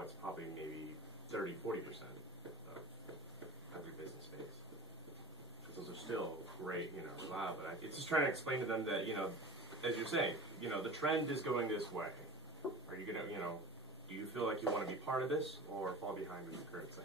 now it's probably maybe 30, 40% of every business space. Because those are still great, reliable. But it's just trying to explain to them that, as you're saying, the trend is going this way. Are you going to, do you feel like you want to be part of this or fall behind with the current thing?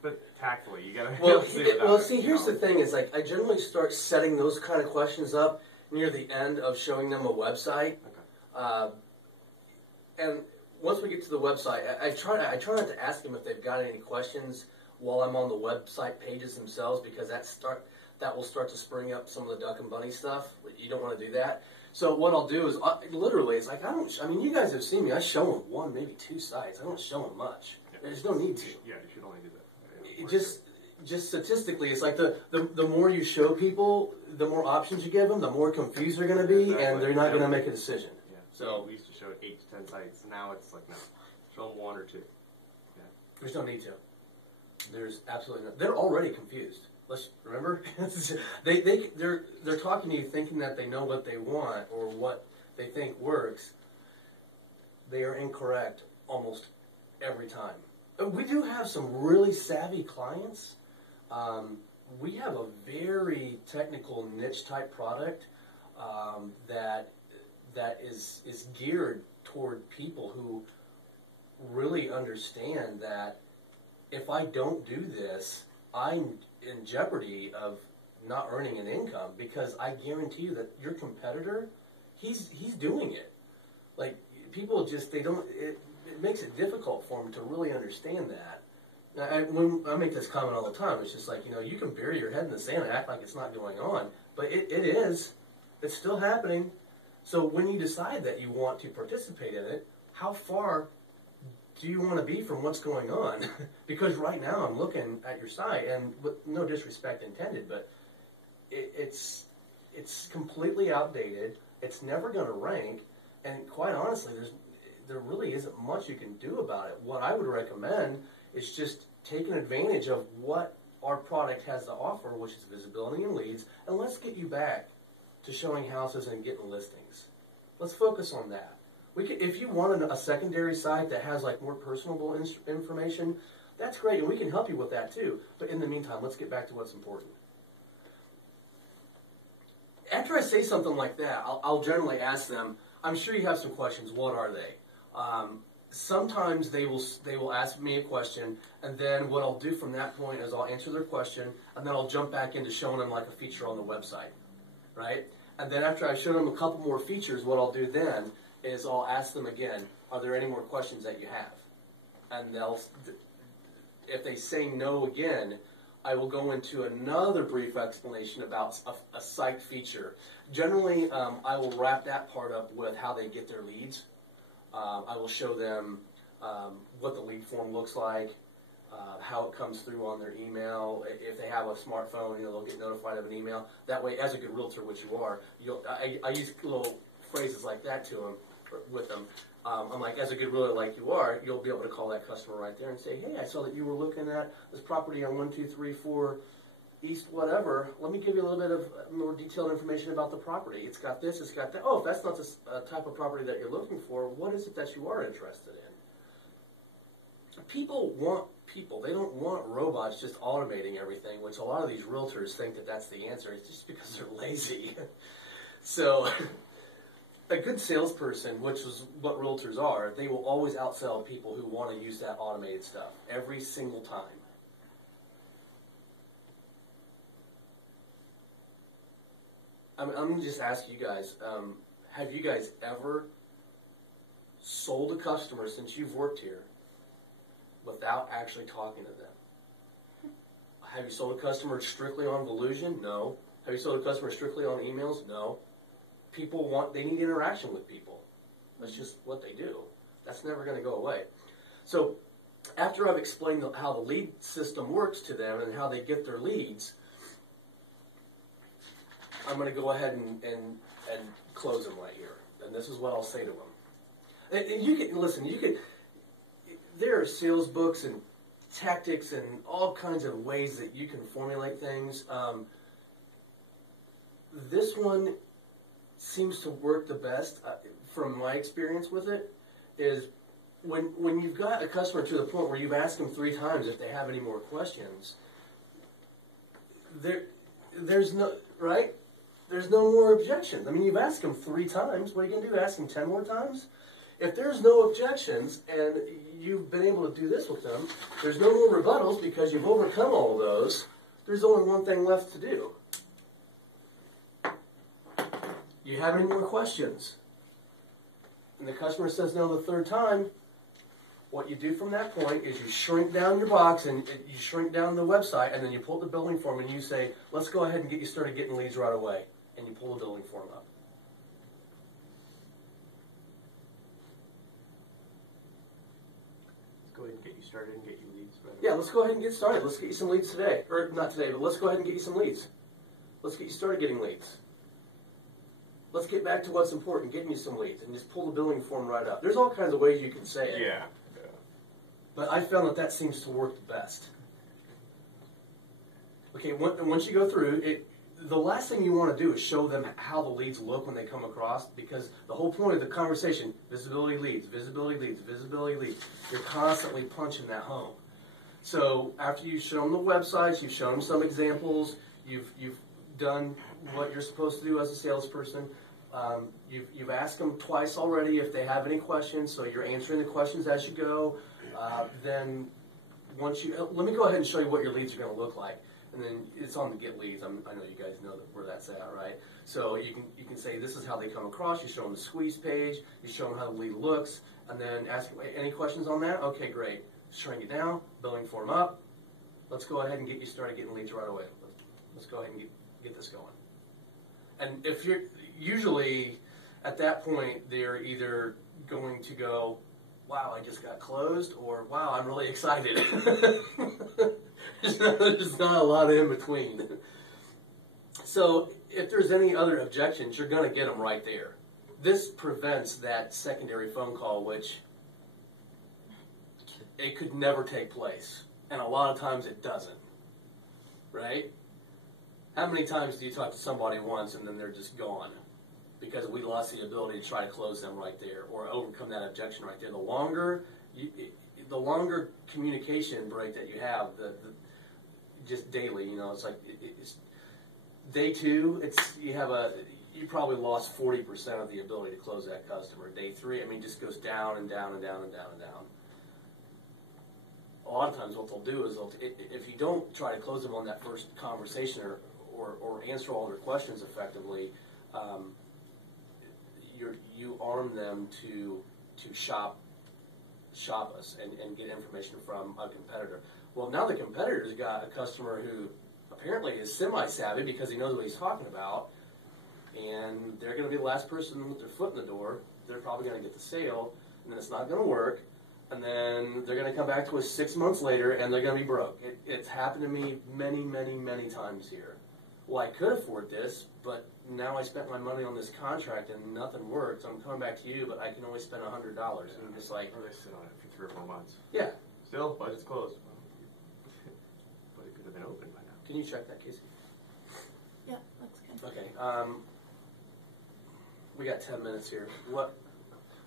But tactfully, you got to. See, here's the thing: is like I generally start setting those kind of questions up near the end of showing them a website. Okay. And once we get to the website, I try not to ask them if they've got any questions while I'm on the website pages themselves, because that will start to spring up some of the duck and bunny stuff. You don't want to do that. So what I'll do is, literally, it's like you guys have seen me. I show them one, maybe two sites. I don't show them much. Yeah. There's no need to. Yeah, you should only do that. Just statistically, it's like the more you show people, the more options you give them, the more confused they're going to be, exactly. And they're not going to make a decision. Yeah. So we used to show 8 to 10 sites. Now it's like, no, show them 1 or 2. Yeah. There's no need to. There's absolutely no. They're already confused. Let's remember, they're talking to you thinking that they know what they want or what they think works. They are incorrect almost every time. We do have some really savvy clients. We have a very technical niche type product that is geared toward people who really understand that if I don't do this, I'm in jeopardy of not earning an income, because I guarantee you that your competitor, he's doing it. Like, people just, it makes it difficult for them to really understand that. I make this comment all the time. It's just like, you can bury your head in the sand and act like it's not going on, but it is. It's still happening. So when you decide that you want to participate in it, how far do you want to be from what's going on? Because right now I'm looking at your site, and with no disrespect intended, but it's completely outdated. It's never going to rank, and quite honestly, there really isn't much you can do about it. What I would recommend is just taking advantage of what our product has to offer, which is visibility and leads, and let's get you back to showing houses and getting listings. Let's focus on that. If you want a secondary site that has like more personable information, that's great, and we can help you with that too. But in the meantime, let's get back to what's important. After I say something like that, I'll generally ask them, I'm sure you have some questions. What are they? Sometimes they will ask me a question, and then what I'll do from that point is I'll answer their question, and then I'll jump back into showing them like a feature on the website, right? And then after I've shown them a couple more features, what I'll do then is I'll ask them again, are there any more questions that you have? And if they say no again, I will go into another brief explanation about a site feature. Generally, I will wrap that part up with how they get their leads. I will show them what the lead form looks like, how it comes through on their email. If they have a smartphone, they'll get notified of an email. That way, as a good realtor, which you are, I use little phrases like that to them, with them. I'm like, as a good realtor like you are, you'll be able to call that customer right there and say, hey, I saw that you were looking at this property on 1234 East whatever. Let me give you a little bit of more detailed information about the property. It's got this, it's got that. Oh, if that's not the type of property that you're looking for, what is it that you are interested in? People want people. They don't want robots just automating everything, which a lot of these realtors think that that's the answer. It's just because they're lazy. So a good salesperson, which is what realtors are, they will always outsell people who want to use that automated stuff every single time. I'm going to just ask you guys, have you guys ever sold a customer since you've worked here without actually talking to them? Have you sold a customer strictly on Volusion? No. Have you sold a customer strictly on emails? No. People they need interaction with people. That's just what they do. That's never going to go away. So after I've explained how the lead system works to them and how they get their leads, I'm going to go ahead and close them right here. And this is what I'll say to them. And you can, listen, there are sales books and tactics and all kinds of ways that you can formulate things. This one seems to work the best, from my experience with it, is when you've got a customer to the point where you've asked them 3 times if they have any more questions, there's no right. There's no more objections. I mean, you've asked them 3 times. What are you going to do? Ask them 10 more times? If there's no objections and you've been able to do this with them, there's no more rebuttals because you've overcome all of those. There's only one thing left to do. You have any more questions? And the customer says no the 3rd time. What you do from that point is you shrink down your box and you shrink down the website, and then you pull the billing form and you say, let's go ahead and get you started getting leads right away. And you pull the billing form up. Let's go ahead and get you started and get you leads. Right? Yeah, let's go ahead and get started. Let's get you some leads today. Or not today, but let's go ahead and get you some leads. Let's get you started getting leads. Let's get back to what's important, getting you some leads, and just pull the billing form right up. There's all kinds of ways you can say it. Yeah. But I found that seems to work the best. Okay, once you go through it, the last thing you want to do is show them how the leads look when they come across, because the whole point of the conversation, visibility leads, visibility leads, visibility leads, you're constantly punching that home. So after you've shown them the websites, you've shown them some examples, you've done what you're supposed to do as a salesperson, you've asked them twice already if they have any questions, so you're answering the questions as you go. Then once you, let me go ahead and show you what your leads are going to look like. And then it's on the get leads. I know you guys know where that's at, right? So you can say this is how they come across. You show them the squeeze page. You show them how the lead looks, and then ask any questions on that. Okay, great. Shrink it down. Billing form up. Let's go ahead and get you started getting leads right away. Let's go ahead and get this going. And if you're usually at that point, they're either going to go, wow, I just got closed, or wow, I'm really excited. There's not a lot in between. So if there's any other objections, you're going to get them right there. This prevents that secondary phone call, which it could never take place. And a lot of times it doesn't. Right? How many times do you talk to somebody once and then they're just gone? Because we lost the ability to try to close them right there or overcome that objection right there. The longer communication break that you have, just daily, it's like it's day 2. You probably lost 40% of the ability to close that customer. Day 3, it just goes down and down and down and down and down. A lot of times, what they'll do is if you don't try to close them on that first conversation or answer all their questions effectively. You arm them to shop us and get information from a competitor. Well, now the competitor's got a customer who apparently is semi-savvy because he knows what he's talking about, and they're going to be the last person with their foot in the door. They're probably going to get the sale, and then it's not going to work, and then they're going to come back to us 6 months later, and they're going to be broke. It's happened to me many, many, many times here. Well, I could afford this, but now I spent my money on this contract and nothing worked, so I'm coming back to you, but I can only spend $100. And I'm just like... Or they sit on it for 3 or 4 months. Yeah. Still, budget's closed. But it could have been open by now. Can you check that, Casey? Yeah, looks good. Okay. We got 10 minutes here.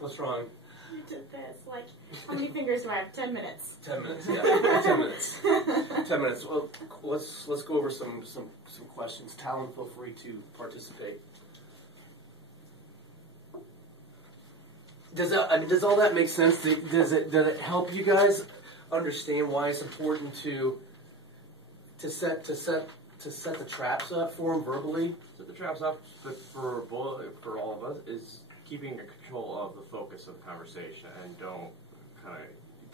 What's wrong? You did this. Like, how many fingers do I have? 10 minutes. 10 minutes, yeah. 10 minutes. 10 minutes. Well, let's go over some questions. Talon, feel free to participate. Does all that make sense? Does it help you guys understand why it's important to set the traps up for them verbally? Set the traps up for all of us is keeping control of the focus of the conversation, and don't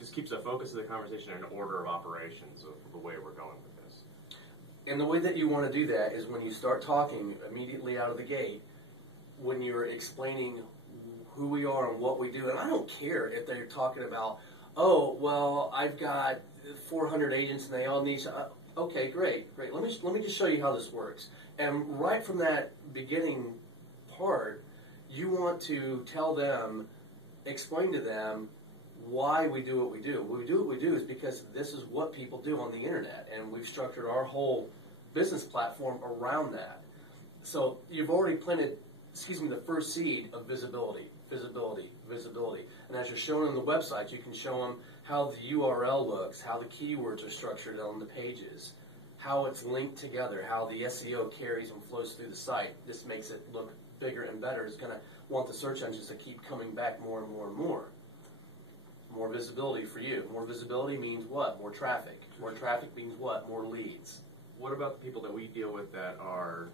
just keeps the focus of the conversation in order of operations of the way we're going with this. And the way that you want to do that is when you start talking immediately out of the gate, when you're explaining who we are and what we do. And I don't care if they're talking about, oh, well, I've got 400 agents and they all need to... Okay, great. Let me just show you how this works. And right from that beginning part, you want to tell them, explain to them why we do what we do. What we do is because this is what people do on the internet, and we've structured our whole business platform around that. So you've already planted, the first seed of visibility. visibility, visibility. And as you're showing on the website, you can show them how the URL looks, how the keywords are structured on the pages, how it's linked together, how the SEO carries and flows through the site. This makes it look bigger and better. It's going to want the search engines to keep coming back more and more and more. More visibility for you. More visibility means what? More traffic. More traffic means what? More leads. What about the people that we deal with that are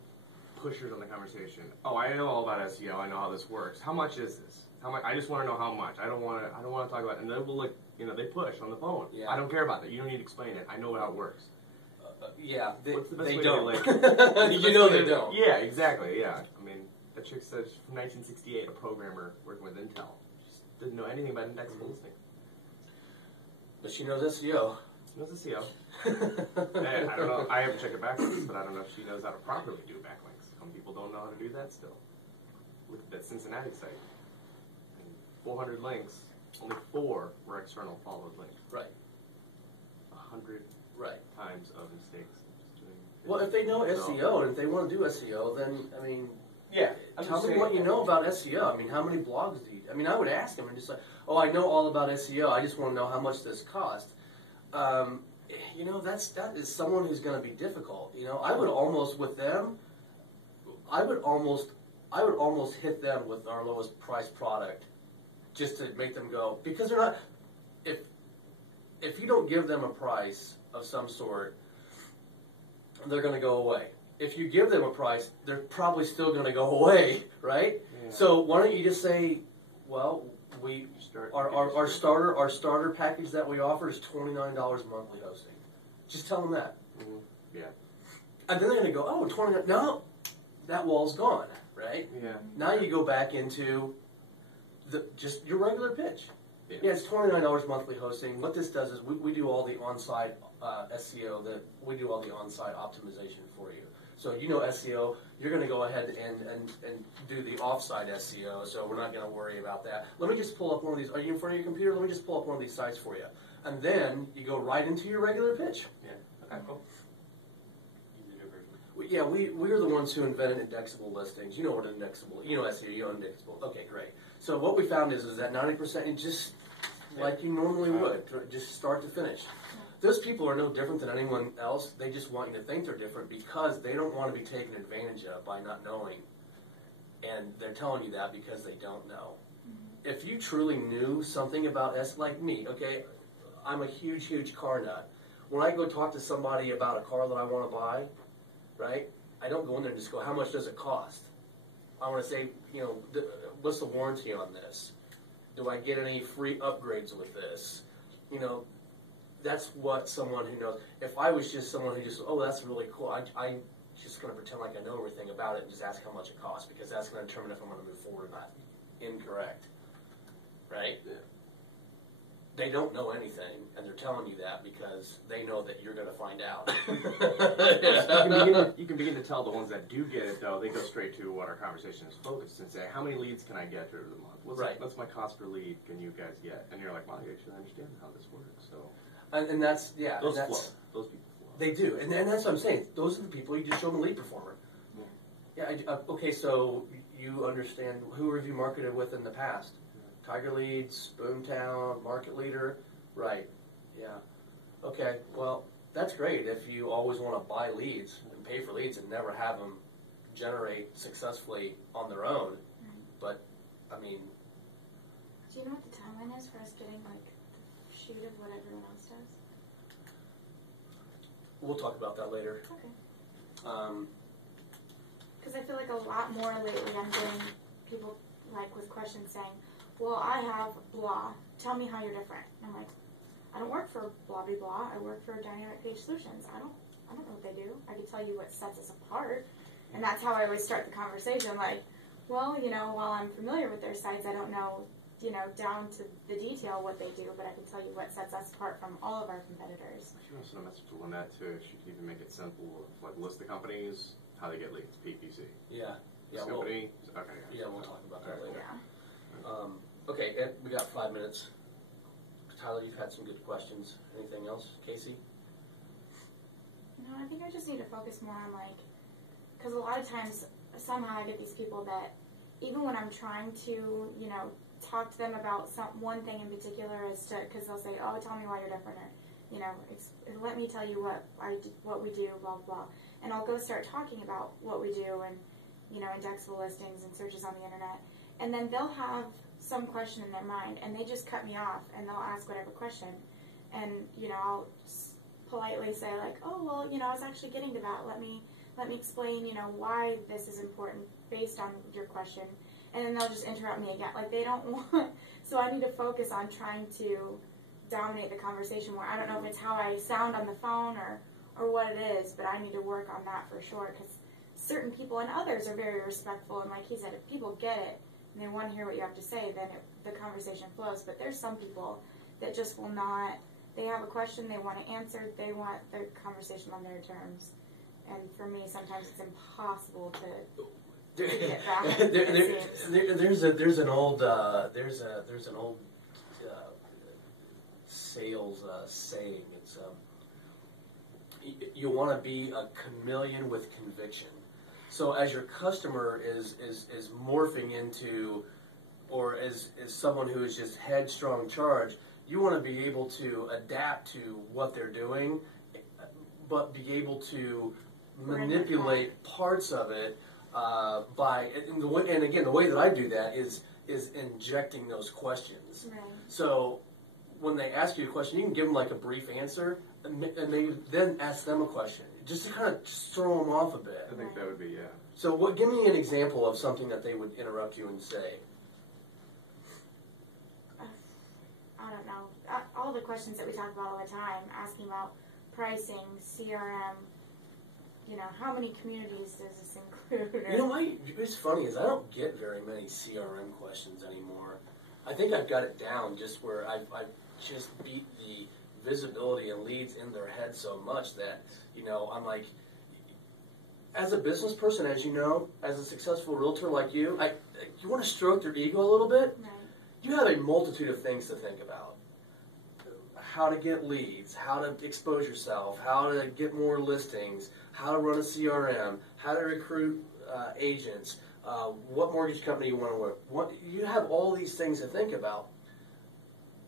pushers on the conversation? Oh, I know all about SEO. I know how this works. How much is this? How much? I just want to know how much. I don't want to talk about it. And they will look. They push on the phone. Yeah. I don't care about that. You don't need to explain it. I know how it works. Yeah, What's the best they way don't. To, You know they don't. Yeah, exactly. Yeah. I mean, that chick said she's from 1968, a programmer working with Intel. She didn't know anything about indexable listing. But she knows SEO. She knows SEO. Man, I don't know. I have to check it backwards, but I don't know if she knows how to properly do backlinks. Some people don't know how to do that still. Look at that Cincinnati site. 400 links, only 4 were external followed links. Right. 100 Right. times of mistakes. Well, if they know SEO and if they want to do SEO, then, I mean, yeah. tell me what you know about SEO. I mean, how many blogs do you... I mean, I would ask them and just like, oh, I know all about SEO. I just want to know how much this costs. That is someone who's going to be difficult. I would almost, with them, I would almost hit them with our lowest price product just to make them go, because they're not... If you don't give them a price of some sort, they're going to go away. If you give them a price, they're probably still going to go away, right? Yeah. So why don't you just say, well, our starter package that we offer is $29 monthly hosting. Just tell them that. Mm-hmm. Yeah. And then they're going to go, oh, $29. No, that wall's gone, right? Yeah. Now you go back into just your regular pitch. Yeah, it's $29 monthly hosting. What this does is we do all the on-site SEO, we do all the on-site optimization for you. So you know SEO, you're going to go ahead and do the off-site SEO, so we're not going to worry about that. Let me just pull up one of these. Are you in front of your computer? Let me just pull up one of these sites for you. And then you go right into your regular pitch. Yeah, okay, cool. Yeah, we are the ones who invented indexable listings. You know what indexable, SEO, you know indexable. Okay, great. So what we found is that 90%, just like you normally would, just start to finish. Those people are no different than anyone else. They just want you to think they're different because they don't want to be taken advantage of by not knowing. And they're telling you that because they don't know. Mm-hmm. If you truly knew something about like me, okay, I'm a huge, huge car nut. When I go talk to somebody about a car that I want to buy, right, I don't go in there and just go, how much does it cost? I want to say, what's the warranty on this? Do I get any free upgrades with this? That's what someone who knows. If I was just someone who just, oh, that's really cool, I'm just going to pretend like I know everything about it and just ask how much it costs, because that's going to determine if I'm going to move forward or not. Incorrect. Right? Yeah. They don't know anything, and they're telling you that because they know that you're going to find out. You can begin to tell the ones that do get it, though. They go straight to what our conversation is focused and say, how many leads can I get through the month? What's my cost per lead can you guys get? And you're like, well, you actually understand how this works. So, and that's, yeah. Those people flow. They do. And that's what I'm saying. Those are the people you just show them a lead performer. Yeah. Okay, so you understand who have you marketed with in the past? Tiger Leads, Boomtown, Market Leader, right? Yeah. Okay. Well, that's great if you always want to buy leads and pay for leads and never have them generate successfully on their own. Mm-hmm. But I mean, do you know what the timeline is for us getting like the shoot of what everyone else does? We'll talk about that later. Okay. Because I feel like a lot more lately, I'm getting people like with questions saying, well, I have blah. Tell me how you're different. And I'm like, I don't work for blah blah blah. I work for Dynamic Page Solutions. I don't know what they do. I can tell you what sets us apart, and that's how I always start the conversation. Like, well, while I'm familiar with their sites, I don't know, down to the detail what they do, but I can tell you what sets us apart from all of our competitors. She wants to message to Lynette too. She can even make it simple, like list the companies, how they get leads, PPC. Yeah. Yeah. Company. Yeah, we'll talk about that later. Yeah. Okay, Ed, we got 5 minutes. Tyler, you've had some good questions. Anything else? Casey? No, I think I just need to focus more on because a lot of times somehow I get these people that even when I'm trying to, you know, talk to them about one thing in particular, as to, because they'll say, oh, tell me why you're different, or, you know, let me tell you what we do, blah, blah, and I'll go start talking about what we do, and, you know, indexable listings and searches on the internet, and then they'll have some question in their mind, and they just cut me off, and they'll ask whatever question, and, you know, I'll just politely say, like, oh, well, you know, I was actually getting to that, let me explain, you know, why this is important based on your question, and then they'll just interrupt me again. Like, they don't want, so I need to focus on trying to dominate the conversation more. I don't know if it's how I sound on the phone or what it is, but I need to work on that for sure, because certain people and others are very respectful, and like he said, if people get it and they want to hear what you have to say, then the conversation flows. But there's some people that just will not. They have a question, they want it answered, they want the conversation on their terms, and for me, sometimes it's impossible to get back. There's an old sales saying. It's you want to be a chameleon with conviction. So as your customer is morphing into, or as someone who is just headstrong charge, you want to be able to adapt to what they're doing, but be able to manipulate parts of it by, and again, the way that I do that is injecting those questions. Right. So when they ask you a question, you can give them like a brief answer, and maybe then ask them a question, just to kind of throw them off a bit. I think that would be, yeah. So give me an example of something that they would interrupt you and say. I don't know. All the questions that we talk about all the time, asking about pricing, CRM, you know, how many communities does this include? You know, what's funny is I don't get very many CRM questions anymore. I think I've got it down just where I've just beat the visibility and leads in their head so much that, you know, I'm like, as a business person, as you know, as a successful realtor like you, you want to stroke their ego a little bit? Right. You have a multitude of things to think about. How to get leads, how to expose yourself, how to get more listings, how to run a CRM, how to recruit agents, what mortgage company you want to work. You have all these things to think about.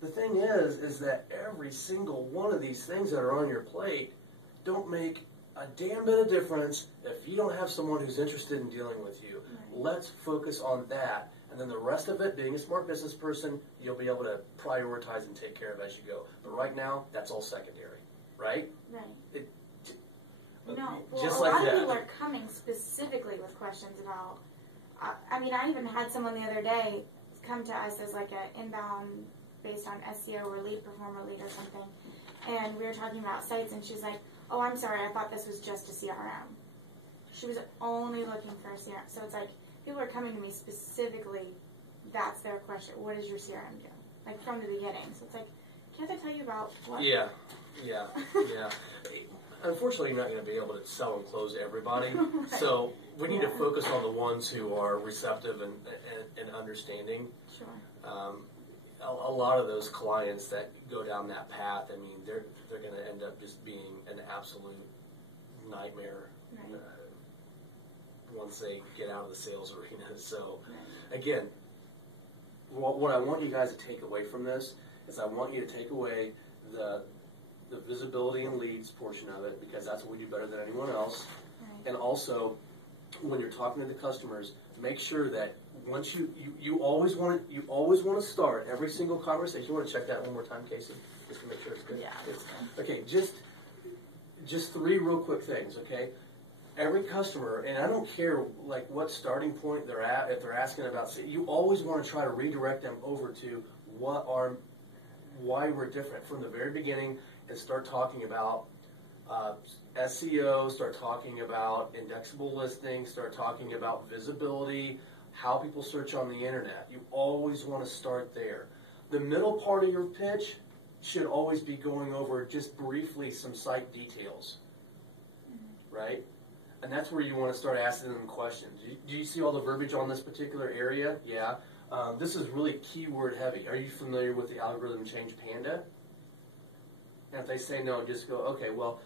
The thing is that every single one of these things that are on your plate don't make a damn bit of difference if you don't have someone who's interested in dealing with you. Right. Let's focus on that. And then the rest of it, being a smart business person, you'll be able to prioritize and take care of as you go. But right now, that's all secondary, right? Right. No, well, just a like lot that. of people are coming specifically with questions about. I mean, I even had someone the other day come to us as like an inbound based on SEO or lead performer lead or something, and we were talking about sites, and she's like, "Oh, I'm sorry, I thought this was just a CRM." She was only looking for a CRM, so it's like. People are coming to me specifically, that's their question, what does your CRM do? Like from the beginning. So it's like, can't I tell you about what? Yeah. Unfortunately, you're not going to be able to sell and close everybody. Right. So we need to focus on the ones who are receptive and understanding. Sure. A lot of those clients that go down that path, I mean, they're going to end up just being an absolute nightmare. Right. Once they get out of the sales arena. So, again, what I want you guys to take away from this is I want you to take away the visibility and leads portion of it, because that's what we do better than anyone else. Right. And also, when you're talking to the customers, make sure that once you always want to start every single conversation. You want to check that one more time, Casey, just to make sure it's good. Yeah. It's, okay, just three real quick things. Okay. Every customer, and I don't care like what starting point they're at, if they're asking about, you always want to try to redirect them over to why we're different from the very beginning, and start talking about SEO, start talking about indexable listings, start talking about visibility, how people search on the internet. You always want to start there. The middle part of your pitch should always be going over just briefly some site details, right? And that's where you want to start asking them questions. Do you see all the verbiage on this particular area? Yeah. This is really keyword heavy. Are you familiar with the algorithm change Panda? And if they say no, just go, okay, well,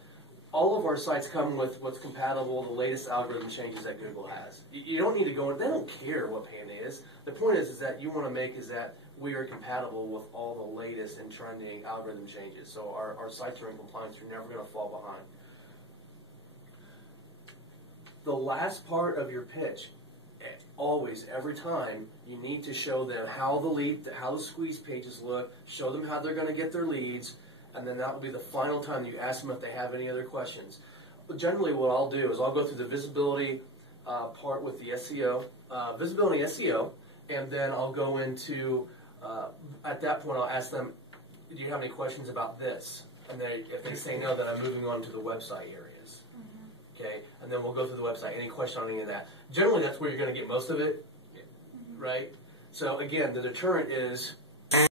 all of our sites come with what's compatible, the latest algorithm changes that Google has. You don't need to go in, they don't care what Panda is. The point is that you want to make is that we are compatible with all the latest and trending algorithm changes. So our sites are in compliance, you're never going to fall behind. The last part of your pitch, always, every time, you need to show them how the squeeze pages look, show them how they're going to get their leads, and then that will be the final time you ask them if they have any other questions. But generally what I'll do is I'll go through the visibility part with the SEO, visibility SEO, and then I'll go into, at that point I'll ask them, do you have any questions about this? And then if they say no, then I'm moving on to the website areas. Okay, and then we'll go through the website. Any question on any of that? Generally, that's where you're going to get most of it, right? So again, the deterrent is